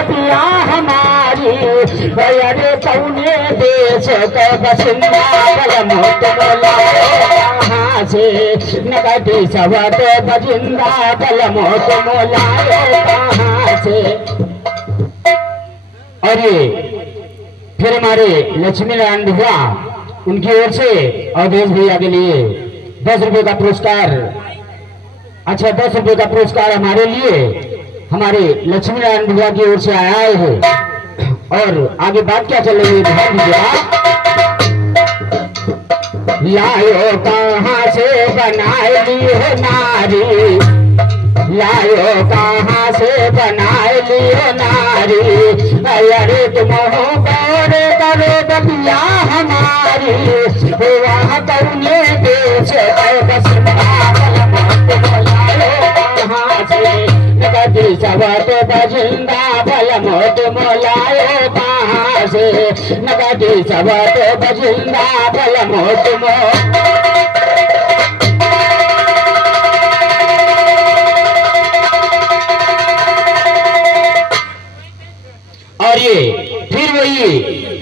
बतिया हमारी अरे कौने देश के बसिंदा बलम कहाँ से नगदी सवत बजिंदा बलम मोलायो कहाँ से। और ये फिर हमारे लक्ष्मी नारायण भैया उनकी ओर से अवधेश भैया के लिए 10 रुपए का पुरस्कार। अच्छा 10 रुपए का पुरस्कार हमारे लिए हमारे लक्ष्मी नारायण भैया की ओर से आया है। और आगे बात क्या चल रही है ध्यान दीजिएगा। लायो कहाँ से बनाए ली हो नारी, लायो कहाँ से बनाए ली हो नारी अरे तुम हो गौर करो बतिया हमारी वहाँ कौने देश कहाँ से नगदी सवत बजिंदा बलम मोलायो कहाँ से नगदी सवत बजिंदा बलम और ये फिर वही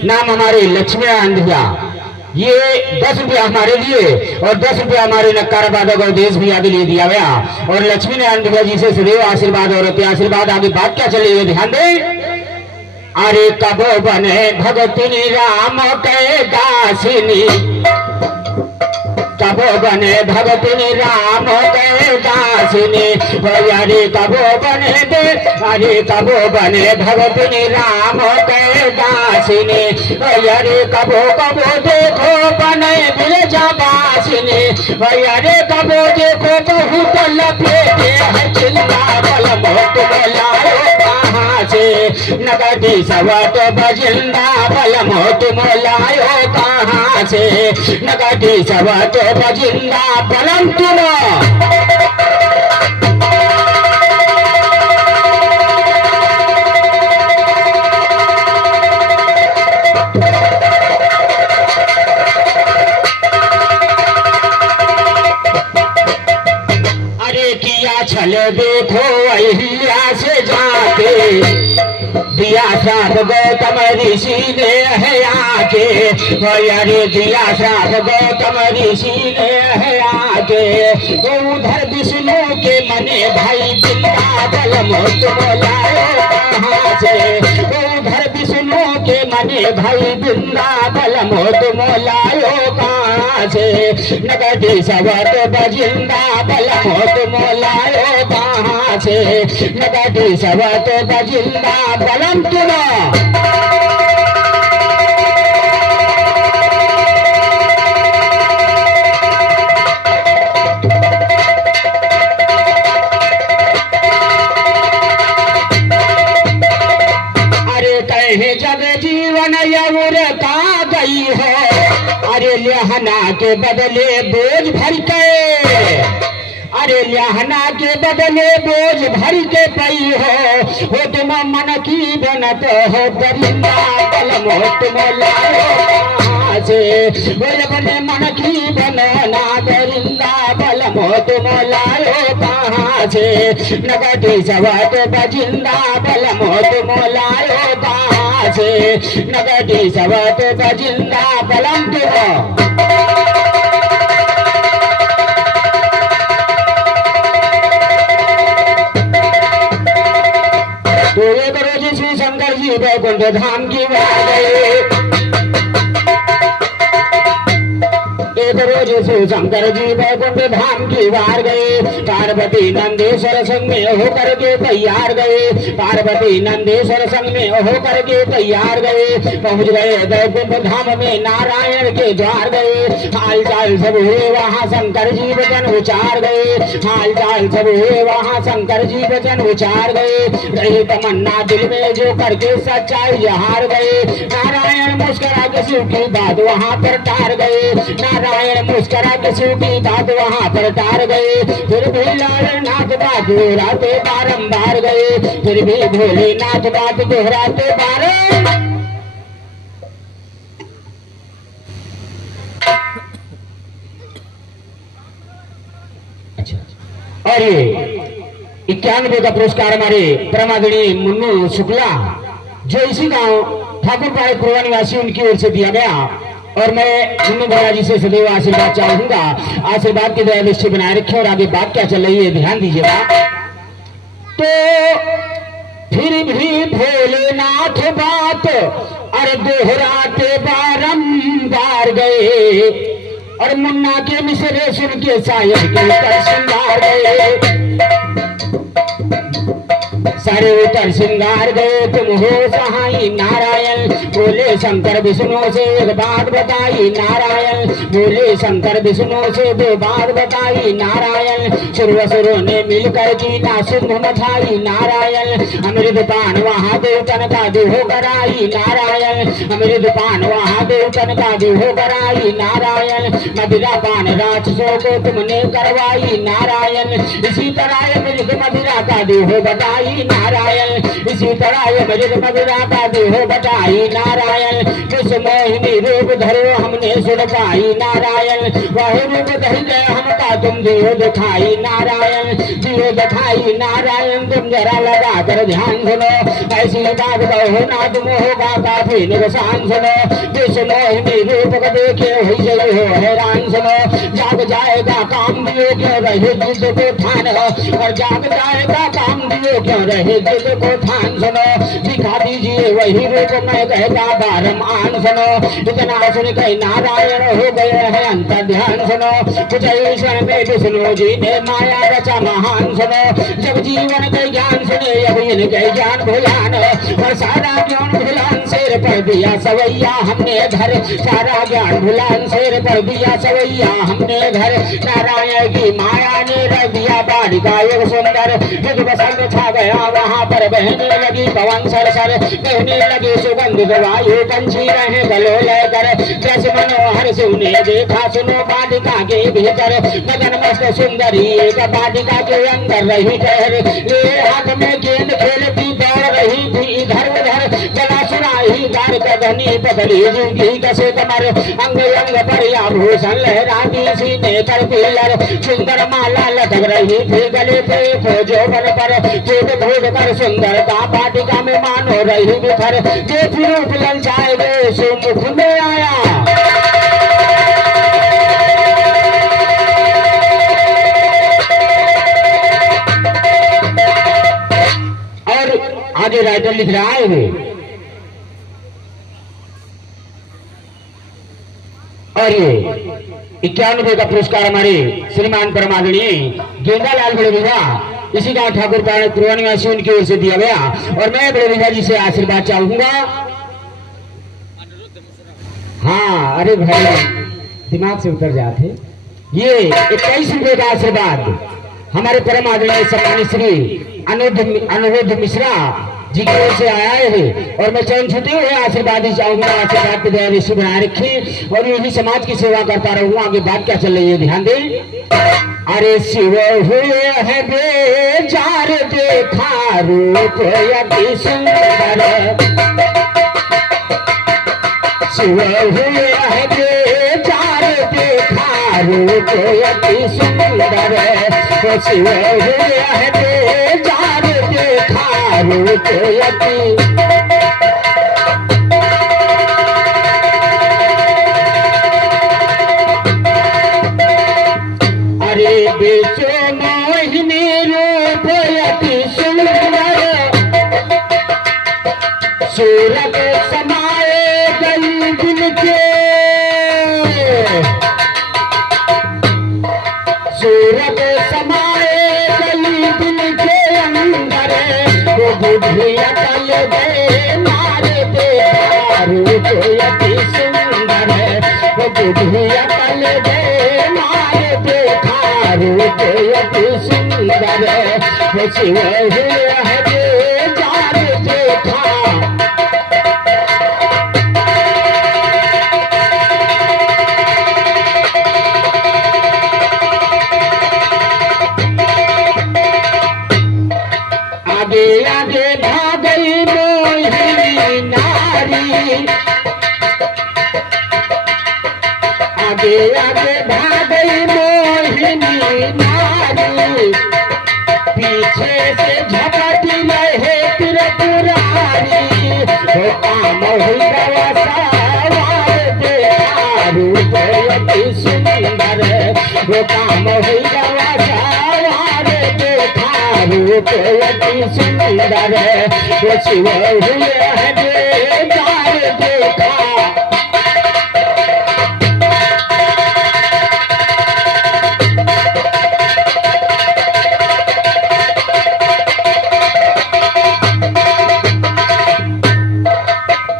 नाम हमारे लक्ष्मी नारायण भैया, ये 10 रुपया हमारे लिए और 10 रुपया हमारे नक्कार बाधक और देश भैया के लिए दिया गया। और लक्ष्मी नारायण भैया जी से सदैव आशीर्वाद और आशीर्वाद। आगे बात क्या चली है ध्यान दें। अरे कबो बने भगतिनी राम के दासिनी, कबो बने भगतिनी राम के दासिनी अरे कबो बने दे अरे कबो बने भगतिनी राम के दासिनी अरे कबो कबो देखो बने बिलजाबासिनी अरे कबो देखो बहुत लपेटे है चिल्ला बलम मोलायो कहाँ से नगदी सवत बजिंदा बलम मोलायो कहाँ से नगदी सवत बजिंदा बलम तुम। अरे किया छल देखो अहिया से जाके दिया श्राप गौतम ऋषि ने है आके अरे दिया श्राप गौतम ऋषि ने है आके उधर विष्णु के मने भाई बिंदा बलम मोलायो कहाँ से उधर विष्णु के मने भाई बिंदा बलम मोलायो कहाँ से नगदी सवत बजिंदा बलम मोलायो कहाँ से नगदी सवत बजिंदा बलम तुम। अरे कहे जब जीवन यमुर का गई हो अरे लहना के बदले बोझ भर के अरे लहना के बदले बोझ भर के पई हो तुम मन की बनत हो दरिंदा बलम मोलायो कहाँ से बने मन की बनना दरिंदा बलम मोलायो कहाँ से नगदी सवत बजिंदा बलम मोलायो कहाँ से नगदी सवत बजिंदा बलम तुम। तो एक रोज श्री शंकर जी वैकुंठ धाम की बात गए। एक रोज श्री शंकर जी वैकुंठ धाम की बार गए। पार्वती नंदेश्वर संग में होकर के तैयार गए। पार्वती नंदेश्वर संग में होकर के तैयार गए। पहुंच गए वैकुंठ धाम में नारायण के द्वार गए। हाल चाल सब हुए वहाँ शंकर जी वचन उचार गए। हाल चाल सब हुए वहाँ शंकर जी वचन उचार गए। रही तमन्ना दिल में जो करके सच्चाई हार गए। नारायण मुस्कुरा के शिव की बात वहाँ पर टार गए। नारायण मुस्कुरा के शिव की बात वहाँ पर टार गए। फिर भी लालनाथ बात दोहराते बारंबार गए। फिर भी भोलेनाथ बात दोहराते बारंबार। और ये 91 का पुरस्कार हमारे परमादरणीय मुन्नू शुक्ला जो इसी गांव ठाकुर पाड़े पुरवा निवासी उनकी ओर से दिया गया। और मैं मुन्नू भैया जी से सदैव आशीर्वाद चाहूंगा, आशीर्वाद की दया दृष्टि बनाए रखे। और आगे बात क्या चल रही है ध्यान दीजिएगा। तो फिर भी भोलेनाथ बात और दोहराते बारंबार गए और मुन्ना के मिसरे सुन के शायद के उतर श्रृंगार गए, सारे उतर श्रृंगार गए। तुम हो सहाई नारायण, बोले शंकर विष्णु से एक बात बताई नारायण, बोले शंकर विष्णु से दो बात बताई नारायण। सुरवसुरों ने मिलकर की ना सिंह मठाई नारायण, अमृत पान वहाँ देवतन का देहो कराई नारायण, अमृत पान वहाँ देवतन का देहो कराई नारायण। मदिरा पान राक्षसों को तुमने करवाई नारायण, इसी तरह अमृत मदिरा का देहो बताई नारायण, इसी तरह अमृत मदिरा का देहो बताई नारायण। विष मोहिनी रूप धरो हमने सुन पाई नारायण, वह रूप धर गए हमका तुम देहो दिखाई नारायण, देहो दिखाई नारायण। तुम जरा लगा कर ध्यान सुनो, ऐसी बात कहो ना तुम होगा काफी नुकसान सुनो। विष मोहिनी रूप को देखे हुई जय हो हैरान सुनो, जाग जाएगा काम दियो क्यों रहे जिद को ठान, और जाग जाएगा काम दियो क्यों रहे जिद को ठान सुनो। दिखा दीजिए वही रूप मैं कहता बारमान सुनो, इतना सुन के नारायण हो गए हैं अंतर ध्यान सुनो। कुछ ईश्वर में विष्णु जी ने माया रचा महान सुनो, जब जीवन के ज्ञान सुने अब इनके ज्ञान भुलान, और सारा ज्ञान भुलान शेर पर दिया सवैया हमने घर, सारा ज्ञान भुलान शेर पर दिया सवैया हमने घर। नारायण की माया ने रख दिया बालिका एक सुंदर, युग बसंत छा गया वहाँ पर बहने लगी पवन सरसर, बहने लगी सुगंधित वायु पंछी रहे गलो लेकर। जैसे मनोहर शिव ने देखा सुनो बालिका के भीतर, मदन मस्त सुंदरी एक बालिका के अंदर रही ठहर, ले हाथ में गेंद खेलती दौड़ रही थी इधर उधर, गला सुनाई गार कदनी पतली जिंदगी कसे कमर, अंग अंग पर आभूषण लहराती सीने पर पिलर, सुंदर माला लटक रही थी गले पे जोबन पर, चोट भूट कर सुंदरता बाटिका में मानो रही बिखर। जे फिर ललचाए गए सो मुख में आया, और आगे राइटर लिख रहा है वो, और ये 91 का पुरस्कार हमारे श्रीमान परमादरणीय गेंदालाल बड़े भैया इसी गांव ठाकुर पाड़े पुरवा निवासी उनकी ओर से दिया गया। और मैं बड़े भैया जी से आशीर्वाद चाहूंगा। हाँ अरे भाई दिमाग से उतर जाते। ये 21 रुपए का आशीर्वाद हमारे परम आदरणीय सम्मानित श्री अनुरुद्ध मिश्रा जी की ओर से आया है, और मैं चरण छूटे हुए आशीर्वाद ही चाहूंगा। आशीर्वाद की दया दृष्टि बनाए रखे और यही समाज की सेवा करता रहूंगा। आगे बात क्या चल रही है ध्यान दें। अरे शिव हुए है बेजार देखा रूप अति सुंदर, शिव हुए है बेजार देखा रूप अति सुंदर, शिव हुए है बेजार देखा रूप अति। अरे बेचो मोहिनी रूप अति सुंदर, सूरत समाए गई दिल के, सूरत समाए गई दिल के अंदर, वो बुद्धि अकल गए मारे देखा रूप अति सुंदर, वो बुद्धि अकल गए मारे देखा रूप अति सुंदर, वो शिव हुए है बेजार देखा। आगे आगे भागई मोहिनी नारी, आगे आगे भागई मोहिनी नारी, पीछे वो काम हुई सवार देखा रूप अति सुंदर वो काम हुई सवार देखा रूप अति सुंदर वो शिव हुए हजारे देखा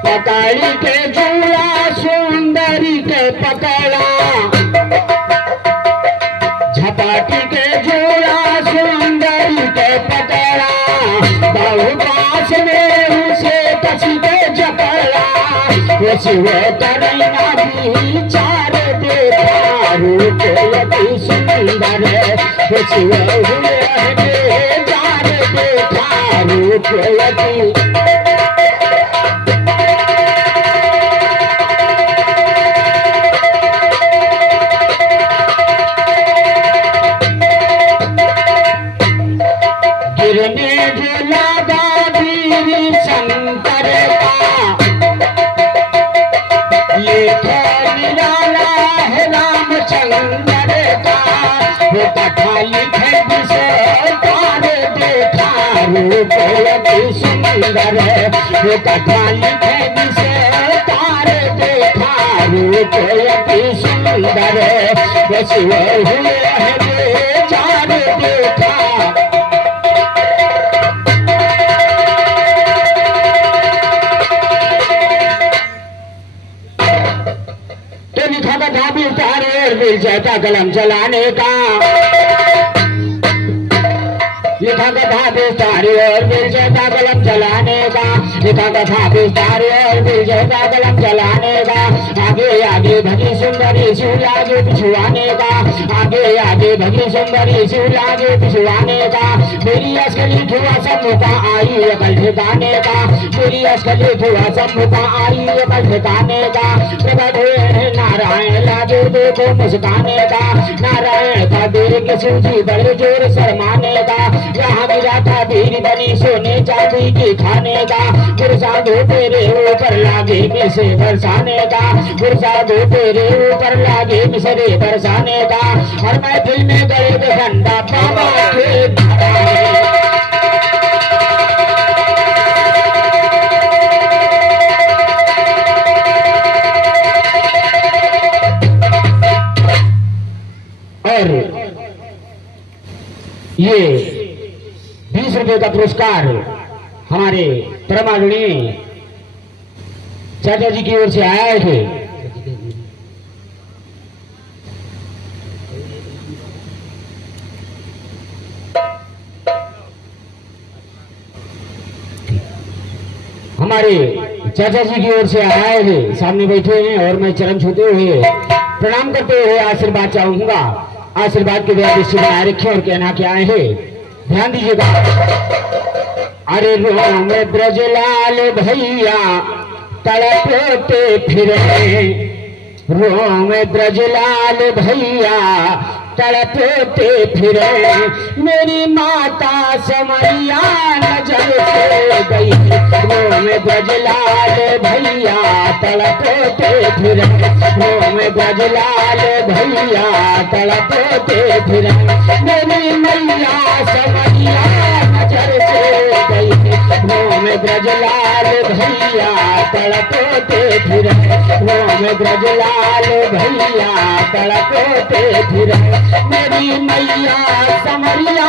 पकड़ी के झूला सुंदरी के पकड़ा झपाटी के झूला सुंदरी के पकड़ा बहु पास में उसे कसी के जकड़ा वो शिव करना विचार देखा रूप अति सुंदर वो शिव हुए जार देखा रूप अति गिरने लगा वीर शंकर का लेख निराला है रामचंद्र का वो कथा लिखे विषय देखा रूप अति सुंदर वो कथा लिखे विषय देखा रूप अति सुंदर वो शिव हुए जार देखा लिखा था भी उतारे और मिल जाता कलम चलाने का लिखा कथा विस्तारी और मिल जाता कलम चलाने का लिखा कथा विस्तारी और मिल जाता कलम चलाने का आगे आगे भगी सुंदरी शिव आगे पिछुआने का आगे आगे भगी सुंदरी शिव आगे पिछुआने का मेरी असली धुआ सम्मुखा आई अकल ठिकाने का मेरी असली धुआ सम्मुखा आई अकल ठिकाने का प्रभु नारायण लागे देखो मुस्काने का नारायण का देर के सूजी बड़े जोर शर्माने का यहाँ गिरा था भीड़ बनी सोने चांदी की खाने का गुरसा दो तेरे ऊपर लागे मिसे बरसाने का गुरसा दो तेरे ऊपर लागे मिसरे बरसाने का और मैं दिल में गए घंटा बाबा के और ये 20 रुपए का पुरस्कार हमारे परमाणुणी चाचा जी की ओर से आया है। हमारे चाचा जी की ओर से आया है, सामने बैठे हैं और मैं चरण छूते हुए प्रणाम करते हुए आशीर्वाद चाहूंगा। आशीर्वाद के द्वारा दृष्टि बनाए रखे और कहना क्या है, ध्यान दीजिएगा। अरे रोम ब्रजलाल भैया तड़पते फिरे रोम ब्रजलाल भैया तड़पते फिरे मेरी माता समैया नजर से गई रोम ब्रजलाल भैया तड़पते फिरे रोम ब्रजलाल भैया तड़पते फिरे मेरी मैया समैया नजर से गई रोम ब्रजलाल भैया तड़पते फिरे रोम ब्रजलाल भैया तड़पते फिरे मेरी मैया समरिया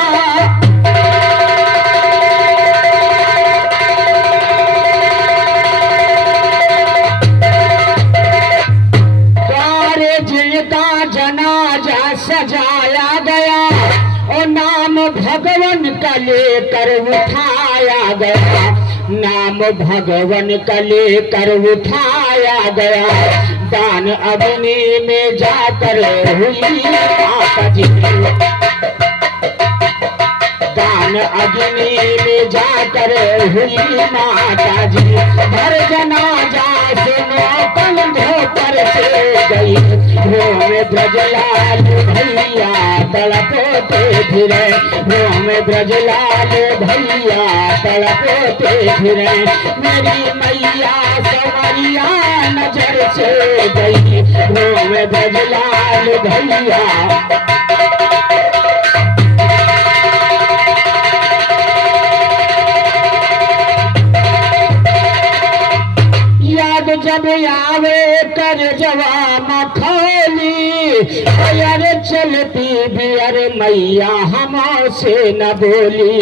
तारे जिनका जनाजा सजाया गया और नाम भगवान का लेकर उठाया गया नाम भगवान का लेकर उठाया गया दान अग्नि में जाकर हुई आका जी दान कौन अग्नि में जाकर हुई माता जी, भर जनाजा सुनो कंधों पर से गई, रोमे ब्रजलाल भैया तड़पोते फिरे, रोमे ब्रजलाल भैया तड़पोते फिरे, मेरी मैया संवरिया नजर से गई, रोमे ब्रजलाल भैया। जब आवे कर जवा मखौली, अरे चलती बियर मैया हमसे न बोली,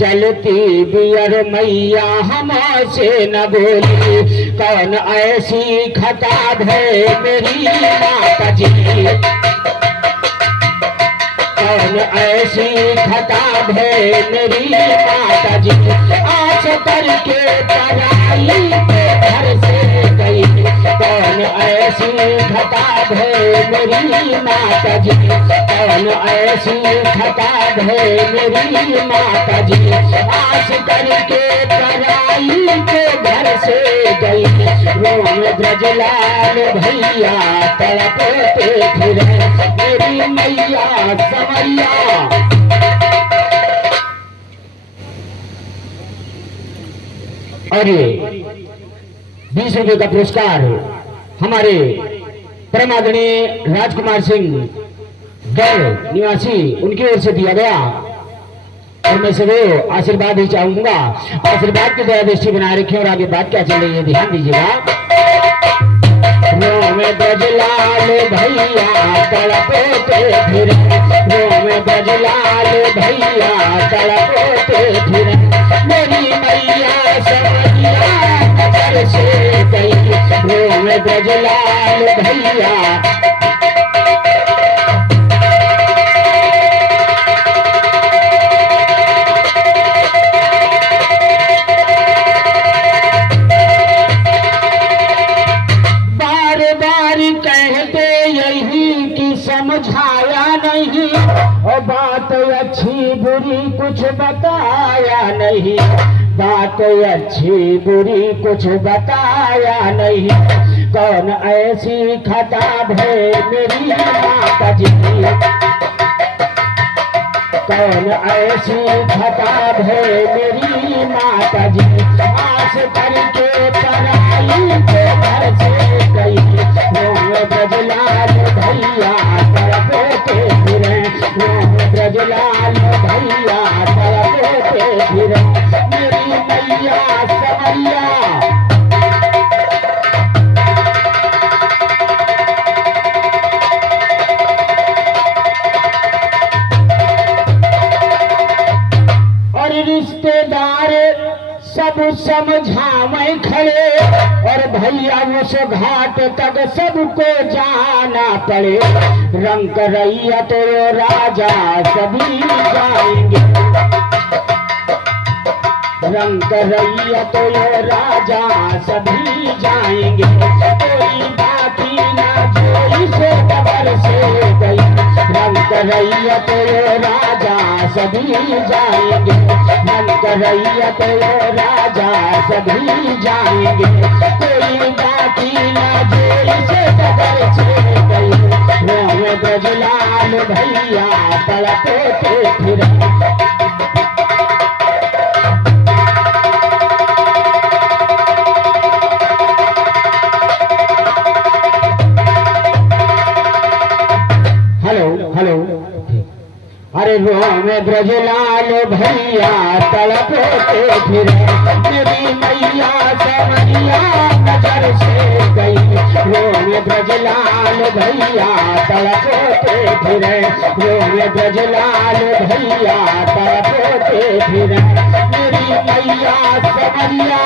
चलती बियर मैया हमसे न बोली, कौन ऐसी खता है मेरी माता जी, कौन ऐसी खता है मेरी माता जी, आस करके पराई के घर से गई, कौन ऐसी खता है मेरी माता जी, कौन ऐसी खता है मेरी माता जी, आस करके पराई के घर से गई, रोम ब्रजलाल भैया तड़पते फिरे, मेरी मैया समैया। और ये 20 रुपए का पुरस्कार हमारे परमादरणीय राजकुमार सिंह गढ़ निवासी उनकी ओर से दिया गया, और मैं सभी आशीर्वाद ही चाहूंगा, आशीर्वाद की दया दृष्टि बनाए रखें। और आगे बात क्या चल रही है ध्यान दीजिएगा। रोम ब्रजलाल भैया तड़पोते फिरे, रोम ब्रजलाल भैया तड़पोते फिरे, मेरी मैया समैया नजर से गई, रोम ब्रजलाल भैया। कहते यही कि समझाया नहीं, और बात अच्छी बुरी कुछ बताया नहीं, बात अच्छी बुरी कुछ बताया नहीं, कौन ऐसी खता है मेरी माता जी, कौन ऐसी खता है मेरी माता जी, आस करके पराई के घर से गई, रोम ब्रजलाल भैया तड़पोते फिरे, रोम ब्रजलाल भैया तड़पोते फिरे, मेरी मैया समैया। और रिश्तेदार सब समझावे खड़े, और भैया उस घाट तक सबको जाना पड़े, रंग रैया तो राजा सभी जाएंगे, रंग रैया तो राजा सभी जाएंगे, कोई बाकी ना जो इसे कबर से गई, रंग रैया तो राजा सभी जाएंगे, रंग रैया तो राजा सभी जाएंगे, कोई बाकी ना जो इसे कबर से गई, रोम ब्रजलाल भैया तड़पोते फिरे। अरे रोम ब्रजलाल भैया तड़पोते फिरे, मेरी मैया समैया नजर से गई, रोम ब्रजलाल भैया तड़पोते फिरे, रोम ब्रजलाल भैया तड़पोते फिरे, मेरी मैया समैया।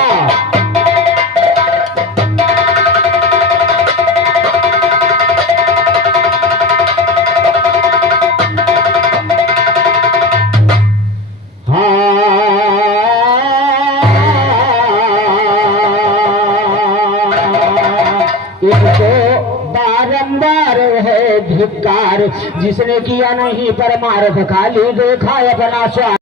बारंबार है धिक्कार, जिसने किया नहीं परमार्थ खाली देखा अपना स्वार्थ।